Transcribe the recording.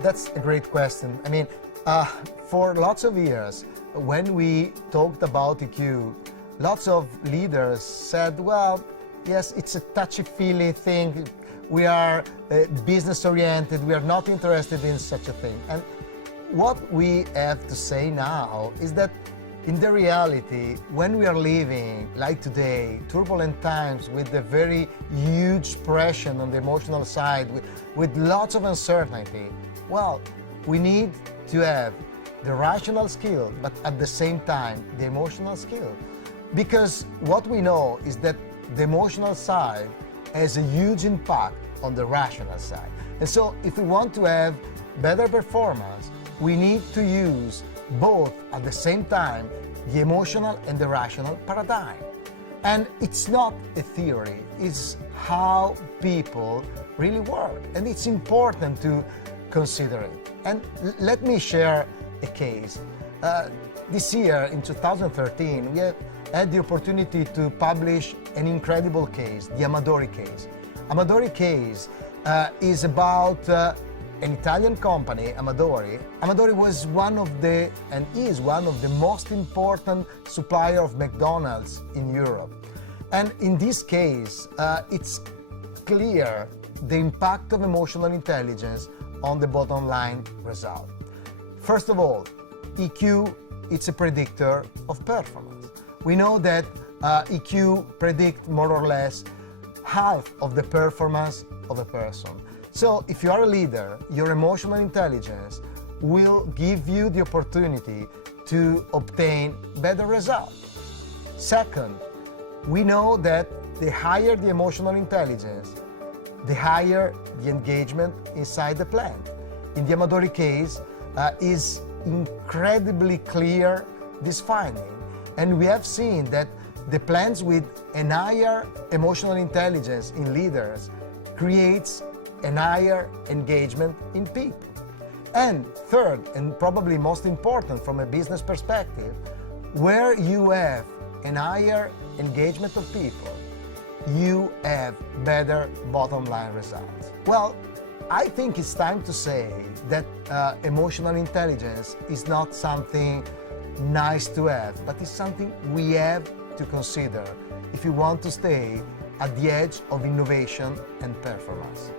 That's a great question. I mean, for lots of years, when we talked about EQ, lots of leaders said, well, yes, it's a touchy-feely thing. We are business-oriented. We are not interested in such a thing. And what we have to say now is that in the reality, when we are living, like today, turbulent times with a very huge pressure on the emotional side, with lots of uncertainty, well, we need to have the rational skill, but at the same time, the emotional skill. Because what we know is that the emotional side has a huge impact on the rational side. And so if we want to have better performance, we need to use both at the same time the emotional and the rational paradigm. And it's not a theory, it's how people really work. And it's important to consider it. And let me share a case. This year, in 2013, we had the opportunity to publish an incredible case, the Amadori case. Amadori case is about an Italian company, Amadori. Amadori was one of the, and is one of the most important supplier of McDonald's in Europe. And in this case, it's clear the impact of emotional intelligence on the bottom line result. First of all, EQ, it's a predictor of performance. We know that EQ predicts more or less half of the performance of a person. So if you are a leader, your emotional intelligence will give you the opportunity to obtain better results. Second, we know that the higher the emotional intelligence, the higher the engagement inside the plant. In the Amadori case, is incredibly clear this finding. And we have seen that the plants with a higher emotional intelligence in leaders creates a higher engagement in people. And third, and probably most important from a business perspective, where you have a higher engagement of people, you have better bottom line results. Well, I think it's time to say that emotional intelligence is not something nice to have, but it's something we have to consider if you want to stay at the edge of innovation and performance.